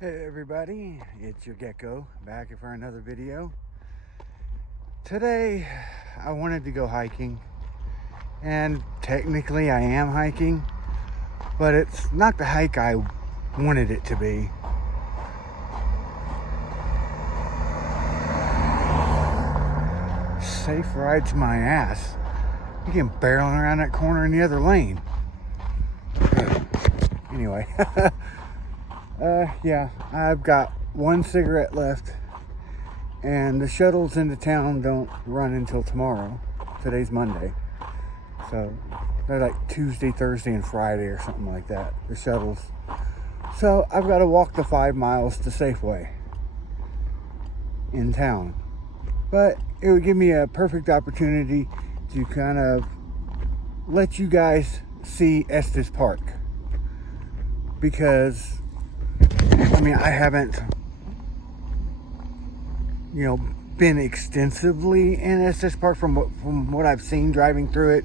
Hey everybody, it's your Gecko back for another video. Today I wanted to go hiking, and technically I am hiking, but it's not the hike I wanted it to be. Safe rides my ass. You can barreling around that corner in the other lane. Anyway, yeah, I've got one cigarette left, and the shuttles into town don't run until tomorrow. Today's Monday, so they're like Tuesday, Thursday, and Friday or something like that, the shuttles. So I've got to walk the 5 miles to Safeway in town, but it would give me a perfect opportunity to kind of let you guys see Estes Park, because I mean, I haven't, been extensively in Estes Park from what I've seen driving through it,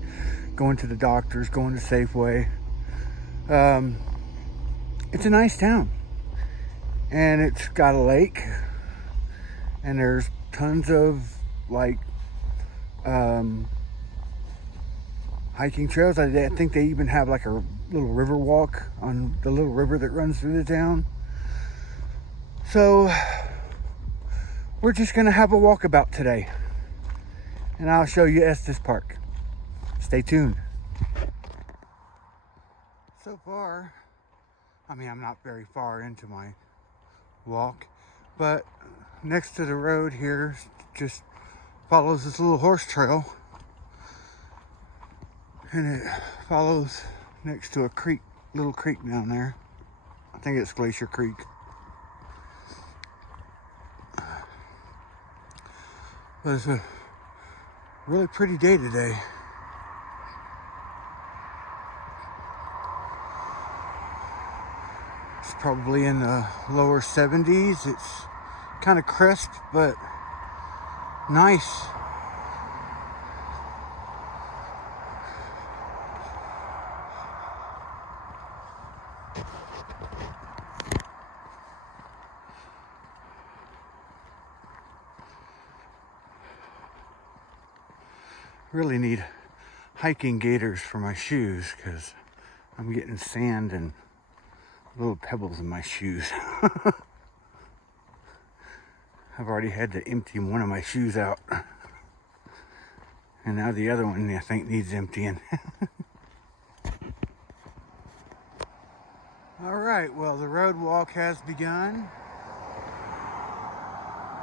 going to the doctors, going to Safeway. It's a nice town, and it's got a lake, and there's tons of hiking trails. I think they even have like a little river walk on the little river that runs through the town. So we're just gonna have a walkabout today, and I'll show you Estes Park. Stay tuned. So far, I mean, I'm not very far into my walk, but next to the road here just follows this little horse trail, and it follows next to a creek, little creek down there. I think it's Glacier Creek. But it's a really pretty day today. It's probably in the lower 70s. It's kind of crisp, but nice. Really need hiking gaiters for my shoes, because I'm getting sand and little pebbles in my shoes. I've already had to empty one of my shoes out, and now the other one I think needs emptying. All right, well, the road walk has begun,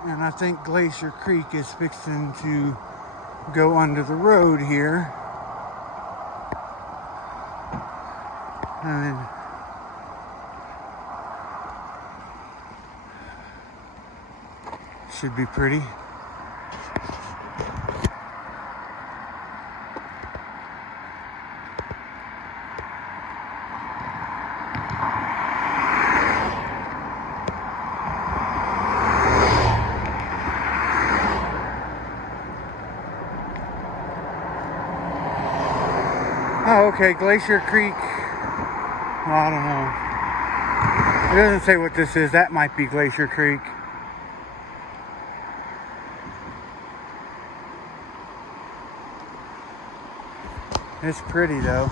and I think Glacier Creek is fixing to go under the road here, and should be pretty. Oh, okay, Glacier Creek. Well, I don't know. It doesn't say what this is. That might be Glacier Creek. It's pretty though.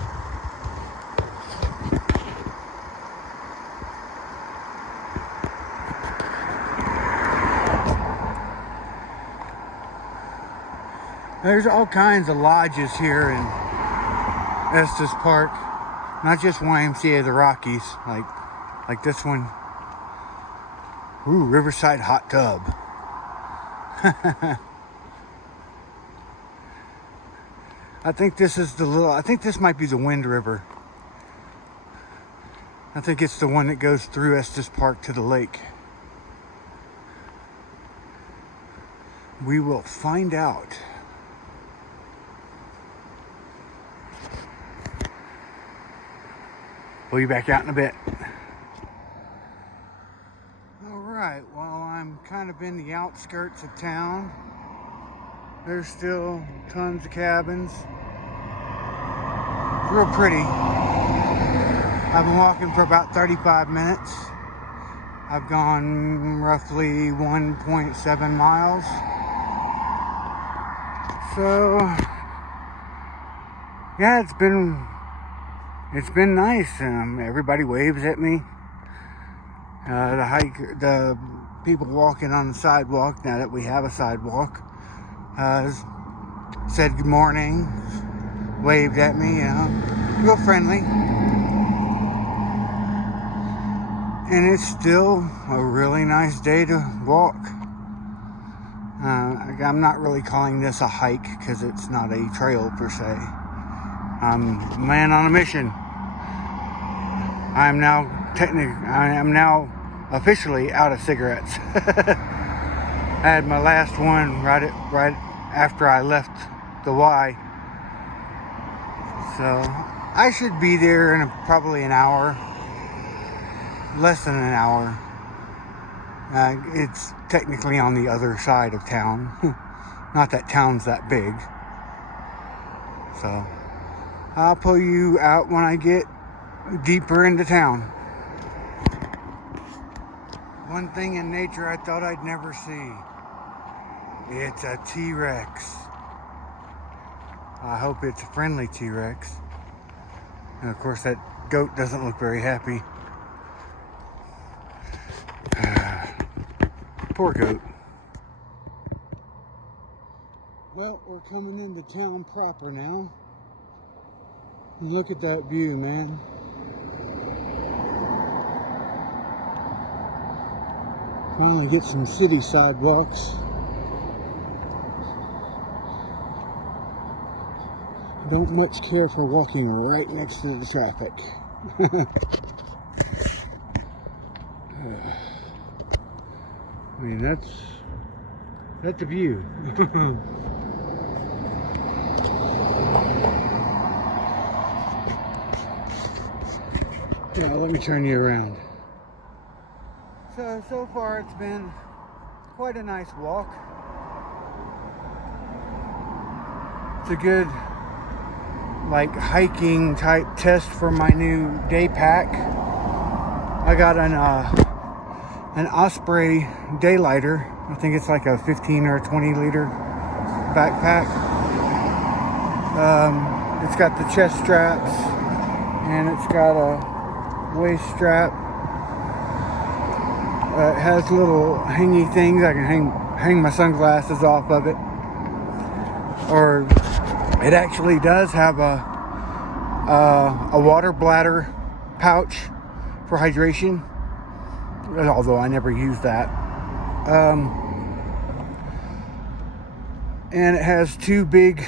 There's all kinds of lodges here in Estes Park, not just YMCA, the Rockies, like this one. Ooh, Riverside Hot Tub. I think this is I think this might be the Wind River. I think it's the one that goes through Estes Park to the lake. We will find out. We'll be back out in a bit. All right, well, I'm kind of in the outskirts of town. There's still tons of cabins. Real pretty. I've been walking for about 35 minutes. I've gone roughly 1.7 miles. So yeah, it's been nice. Everybody waves at me. The people walking on the sidewalk, now that we have a sidewalk, said good morning, waved at me, real friendly. And it's still a really nice day to walk. I'm not really calling this a hike because it's not a trail per se. I'm a man on a mission. I am now officially out of cigarettes. I had my last one right after I left the Y. So I should be there in probably an hour. Less than an hour. It's technically on the other side of town. Not that town's that big. So I'll pull you out when I get deeper into town. One thing in nature I thought I'd never see. It's a T-Rex. I hope it's a friendly T-Rex. And of course that goat doesn't look very happy. Poor goat. Well, we're coming into town proper now. And look at that view, man. Finally get some city sidewalks. Don't much care for walking right next to the traffic. I mean, that's a view. Yeah, let me turn you around. So far it's been quite a nice walk. It's a good, like, hiking type test for my new day pack. I got an Osprey daylighter. I think it's like a 15 or 20 liter backpack. It's got the chest straps and it's got a waist strap. It has little hangy things. I can hang my sunglasses off of it. Or it actually does have a water bladder pouch for hydration. Although I never use that. And it has two big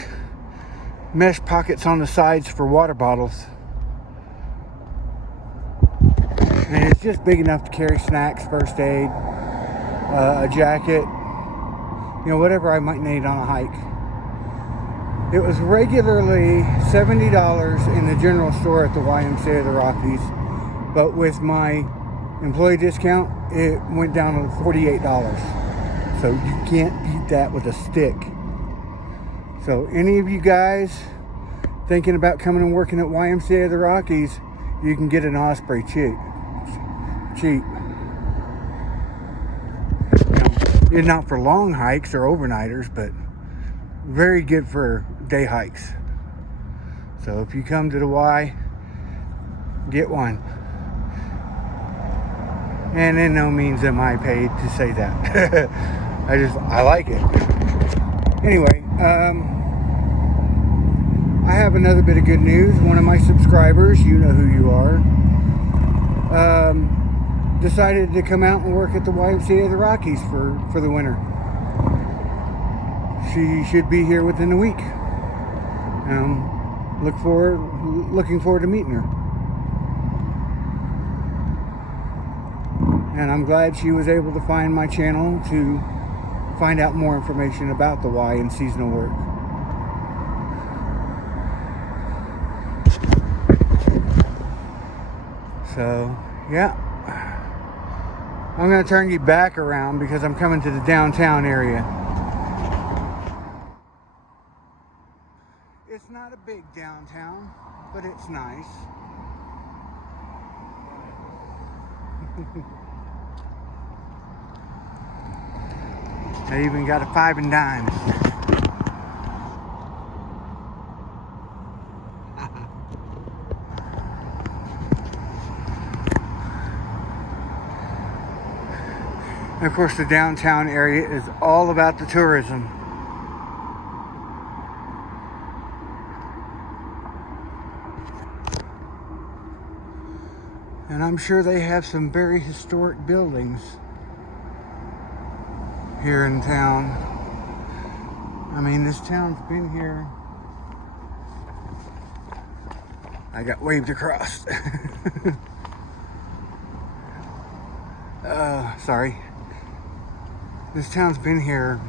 mesh pockets on the sides for water bottles. And it's just big enough to carry snacks, first aid, a jacket, whatever I might need on a hike. It was regularly $70 in the general store at the YMCA of the Rockies, but with my employee discount, it went down to $48. So you can't beat that with a stick. So any of you guys thinking about coming and working at YMCA of the Rockies, you can get an Osprey cheap. Now, not for long hikes or overnighters, but very good for day hikes. So if you come to the Y, get one. And in no means am I paid to say that. I like it. Anyway, I have another bit of good news. One of my subscribers, you know who you are, decided to come out and work at the YMCA of the Rockies for the winter. She should be here within a week. Looking forward to meeting her. And I'm glad she was able to find my channel to find out more information about the Y and seasonal work. So, yeah. I'm going to turn you back around because I'm coming to the downtown area. It's not a big downtown, but it's nice. They even got a 5 and dime. And of course, the downtown area is all about the tourism. And I'm sure they have some very historic buildings here in town. I mean, this town's been here. I got waved across. Sorry. This town's been here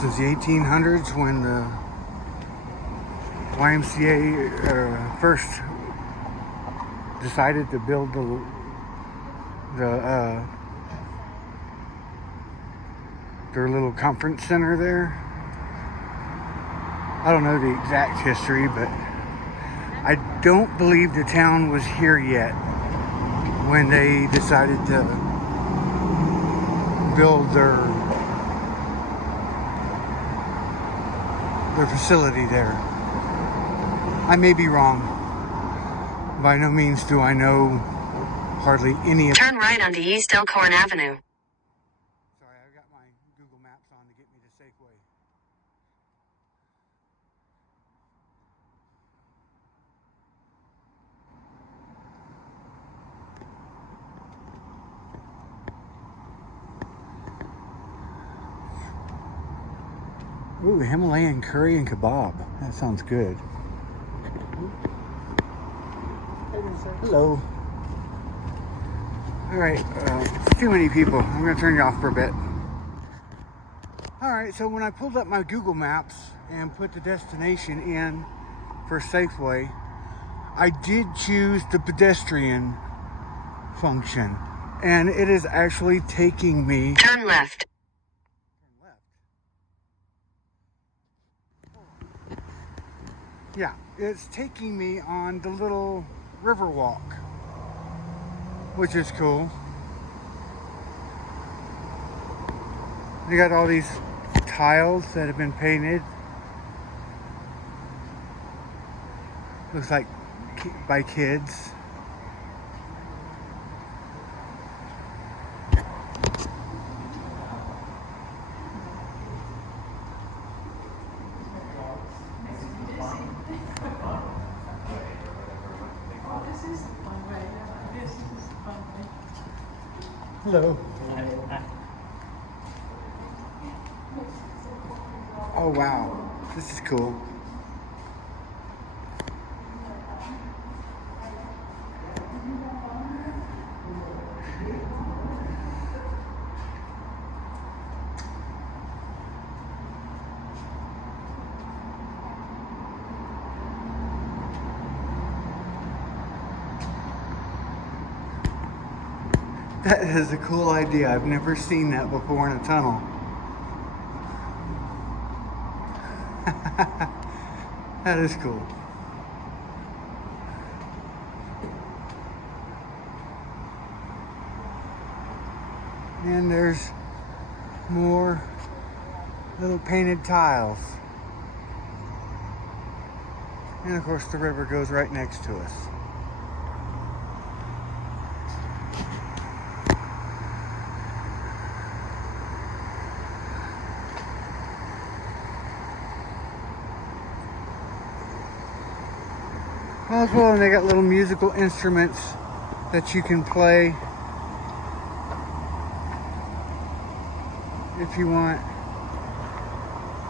since the 1800s when the YMCA first decided to build their little conference center there. I don't know the exact history, but I don't believe the town was here yet when they decided to build their facility there. I may be wrong. By no means do I know hardly any of... Turn right onto East Elkhorn Avenue. Sorry, I've got my Google Maps on to get me to Safeway. Ooh, Himalayan curry and kebab. That sounds good. Hello. Alright, too many people. I'm going to turn you off for a bit. Alright, so when I pulled up my Google Maps and put the destination in for Safeway, I did choose the pedestrian function. And it is actually taking me... Turn left. Yeah, it's taking me on the little river walk, which is cool. They got all these tiles that have been painted. Looks like by kids. Hello. Oh wow, this is cool. That is a cool idea. I've never seen that before in a tunnel. That is cool. And there's more little painted tiles. And of course the river goes right next to us. As well, and they got little musical instruments that you can play if you want.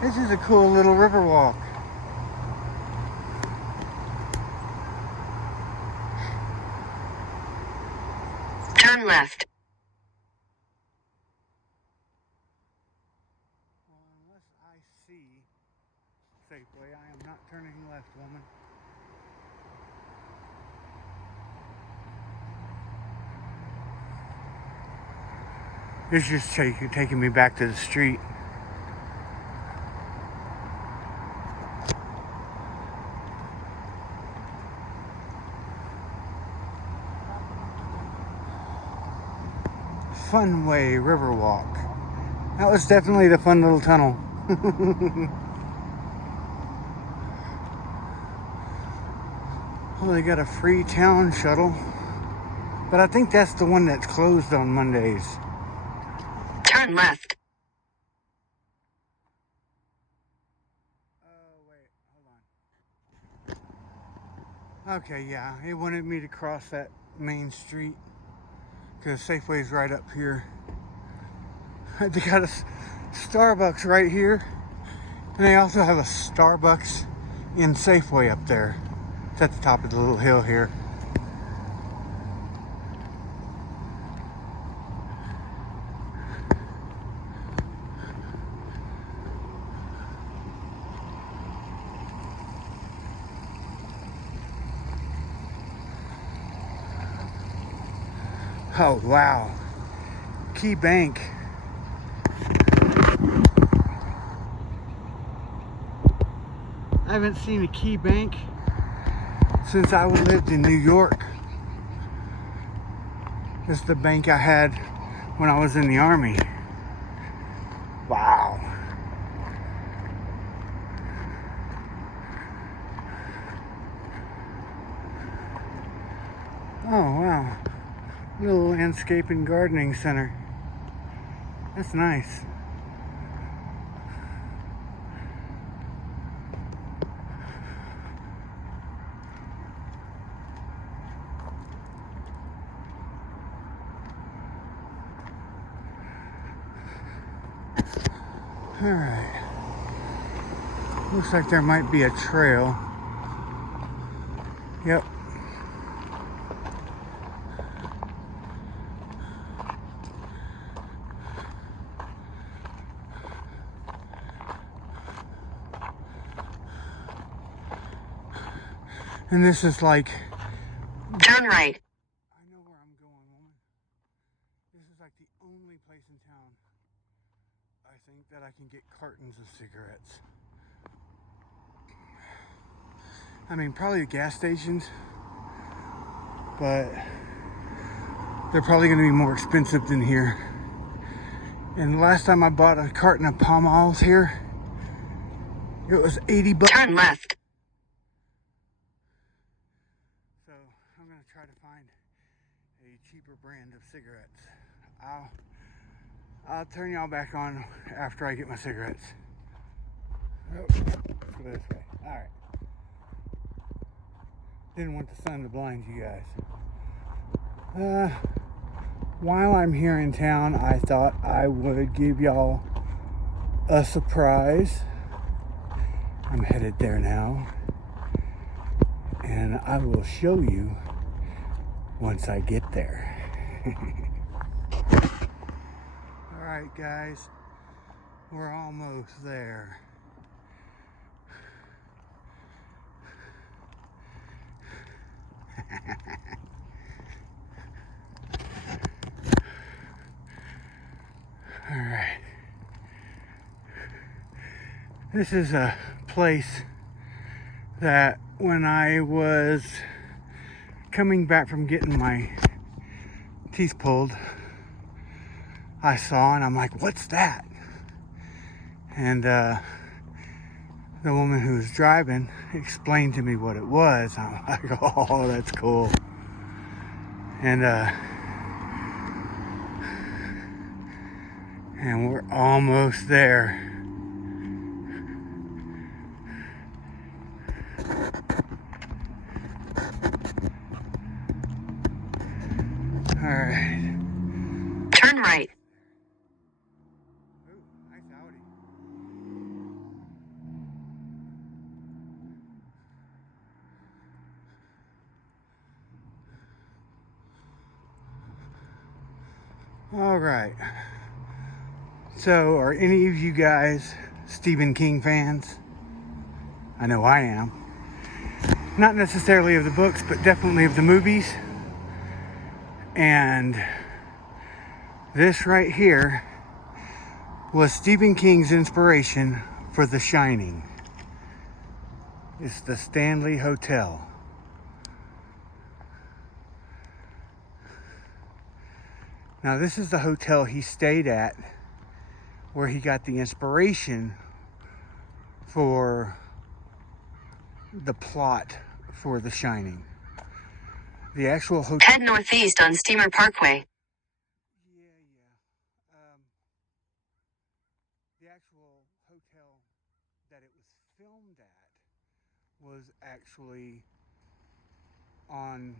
This is a cool little river walk. Turn left. Well, unless I see Safeway, I am not turning left, woman. It's just taking me back to the street. Funway Riverwalk. That was definitely the fun little tunnel. Well, they got a free town shuttle, but I think that's the one that's closed on Mondays. Turn left. Oh, wait, hold on. Okay, yeah, it wanted me to cross that main street because Safeway's right up here. They got a Starbucks right here, and they also have a Starbucks in Safeway up there. It's at the top of the little hill here. Oh, wow. Key Bank. I haven't seen a Key Bank since I lived in New York. This is the bank I had when I was in the Army. Wow. Oh, wow. Little landscape and gardening center. That's nice. All right. Looks like there might be a trail. Yep. And this is like... Turn right. I know where I'm going, woman. This is like the only place in town, I think, that I can get cartons of cigarettes. I mean, probably the gas stations, but they're probably going to be more expensive than here. And the last time I bought a carton of Palm Olives here, it was 80 bucks. Turn left. So I'm going to try to find a cheaper brand of cigarettes. I'll turn y'all back on after I get my cigarettes. Oh, let's go this way. All right. Didn't want the sun to blind you guys. While I'm here in town, I thought I would give y'all a surprise. I'm headed there now, and I will show you once I get there. All right, guys, we're almost there. All right. This is a place that when I was coming back from getting my teeth pulled, I saw, and I'm like, what's that? And the woman who was driving explained to me what it was. I'm like, oh, that's cool. And we're almost there. All right. Turn right. Ooh, nice Audi. All right. So, are any of you guys Stephen King fans? I know I am. Not necessarily of the books, but definitely of the movies. And this right here was Stephen King's inspiration for The Shining. It's the Stanley Hotel. Now, this is the hotel he stayed at where he got the inspiration for the plot for The Shining. The actual hotel. Head northeast on Steamer Parkway. The actual hotel that it was filmed at was actually on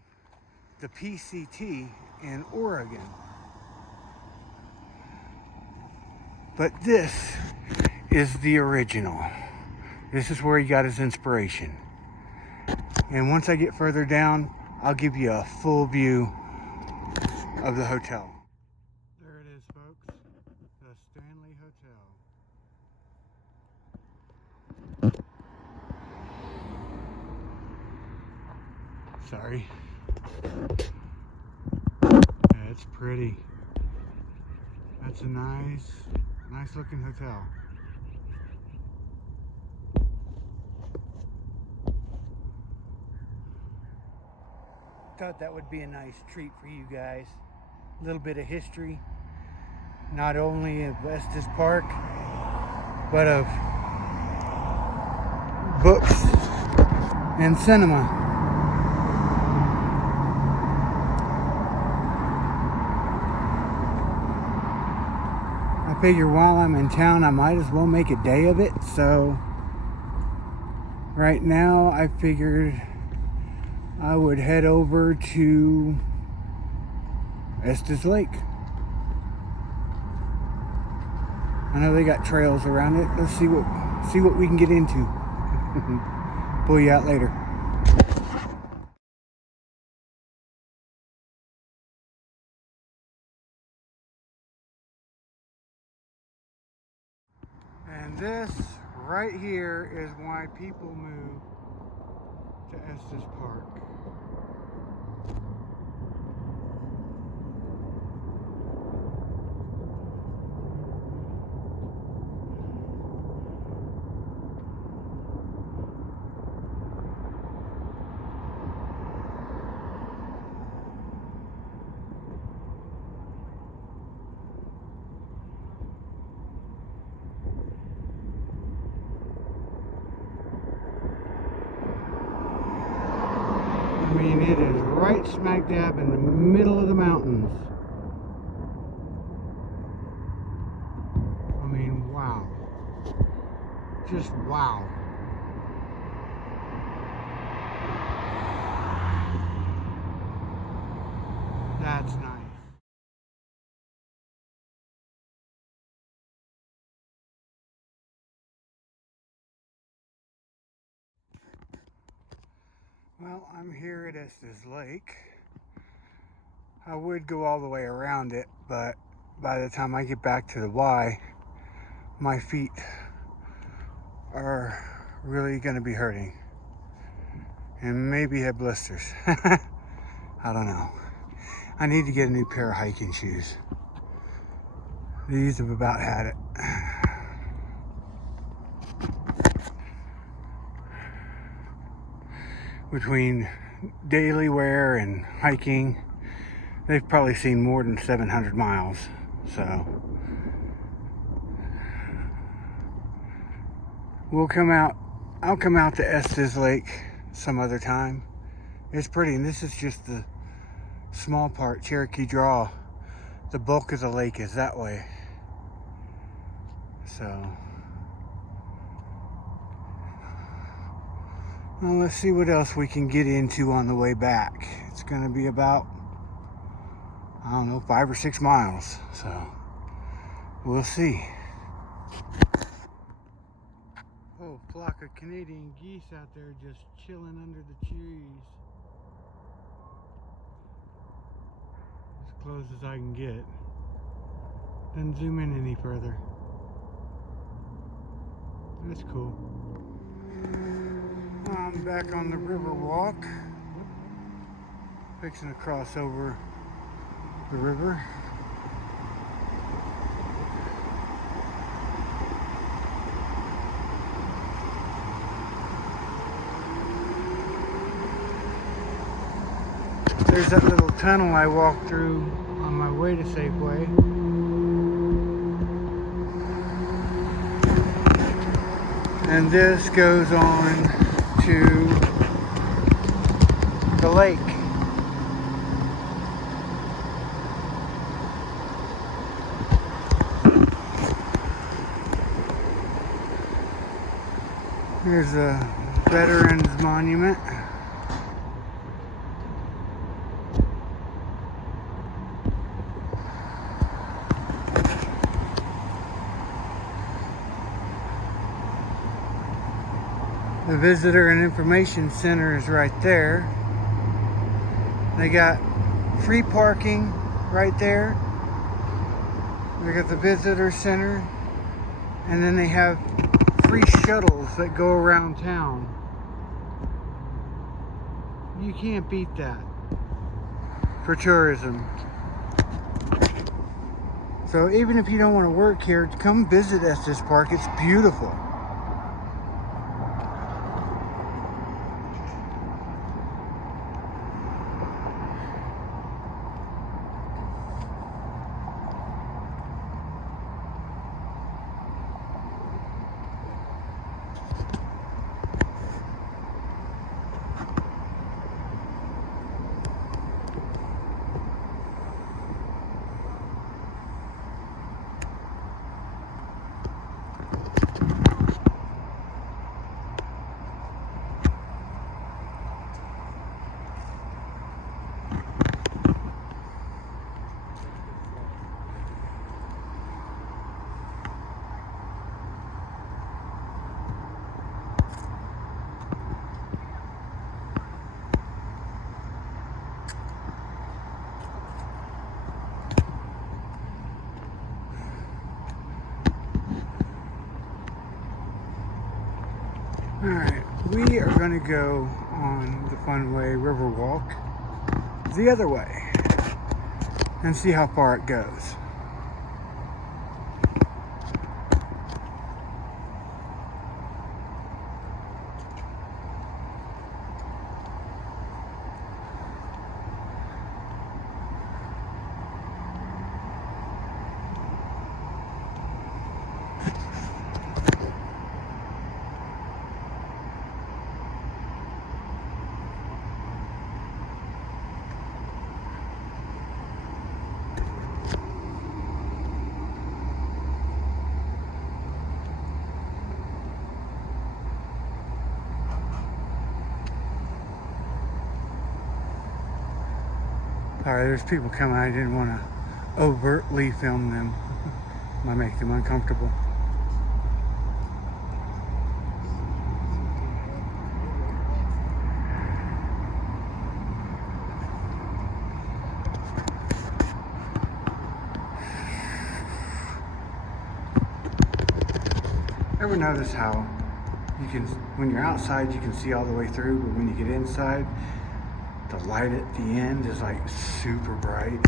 the PCT in Oregon. But this is the original. This is where he got his inspiration. And once I get further down, I'll give you a full view of the hotel. There it is, folks. The Stanley Hotel. Sorry. That's pretty. That's a nice looking hotel. Thought that would be a nice treat for you guys. A little bit of history, not only of Estes Park, but of books and cinema. I figure while I'm in town, I might as well make a day of it. So right now I figured I would head over to Estes Lake. I know they got trails around it. Let's see what we can get into. Pull you out later. And this right here is why people move to Estes Park. I mean, it is right smack dab in the middle of the mountains. I mean, wow. Just wow. That's nice. Well, I'm here at Estes Lake. I would go all the way around it, but by the time I get back to the Y, my feet are really going to be hurting. And maybe have blisters. I don't know. I need to get a new pair of hiking shoes. These have about had it. Between daily wear and hiking, they've probably seen more than 700 miles. So I'll come out to Estes Lake some other time. It's pretty, and this is just the small part, Cherokee Draw. The bulk of the lake is that way. So well, let's see what else we can get into on the way back. It's going to be about, I don't know, 5 or 6 miles. So we'll see. Oh, a flock of Canadian geese out there just chilling under the trees. As close as I can get. Then zoom in any further. That's cool. I'm back on the river walk, fixing to cross over the river. There's that little tunnel I walked through on my way to Safeway. And this goes on to the lake. Here's a Veterans Monument. The Visitor and Information Center is right there. They got free parking right there. They got the Visitor Center. And then they have free shuttles that go around town. You can't beat that for tourism. So even if you don't want to work here, come visit Estes Park. It's beautiful. Alright, we are going to go on the Funway Riverwalk the other way and see how far it goes. Alright, there's people coming. I didn't want to overtly film them. Might make them uncomfortable. Ever notice how you can, when you're outside, you can see all the way through, but when you get inside, the light at the end is like super bright.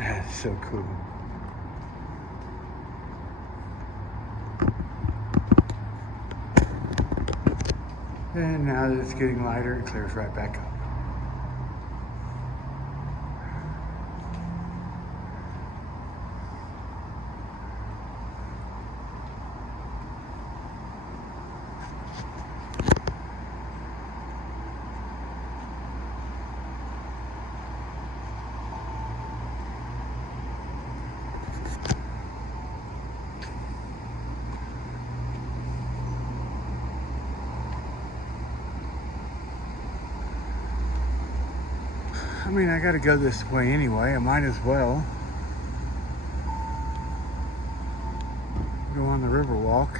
That's so cool. And now that it's getting lighter, it clears right back up. I mean, I gotta go this way anyway. I might as well go on the Riverwalk.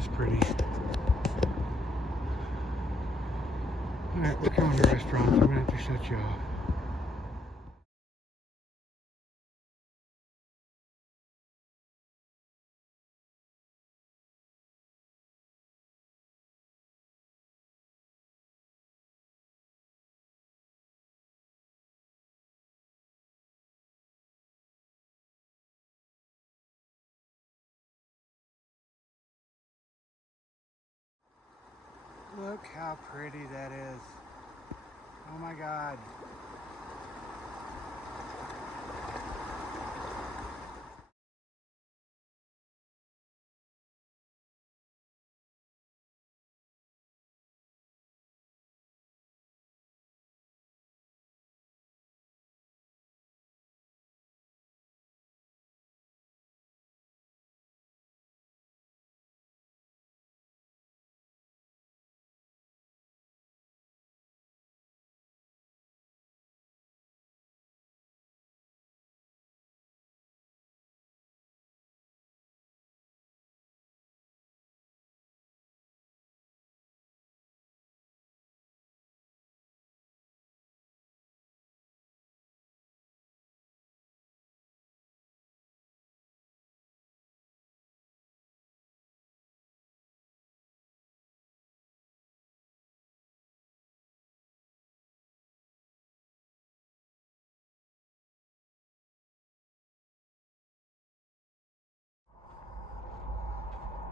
That's pretty. Alright, we're coming to restaurants. I'm gonna have to shut you off. Look how pretty that is. Oh my God.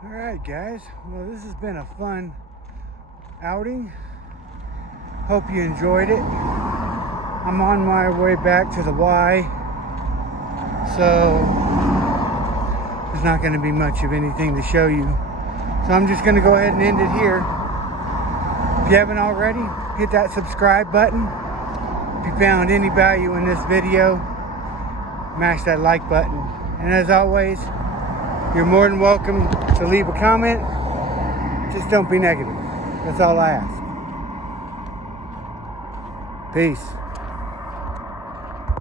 Alright guys, well this has been a fun outing. Hope you enjoyed it. I'm on my way back to the Y, so there's not going to be much of anything to show you. So I'm just going to go ahead and end it here. If you haven't already, hit that subscribe button. If you found any value in this video, mash that like button. And as always, you're more than welcome to leave a comment. Just don't be negative. That's all I ask. Peace.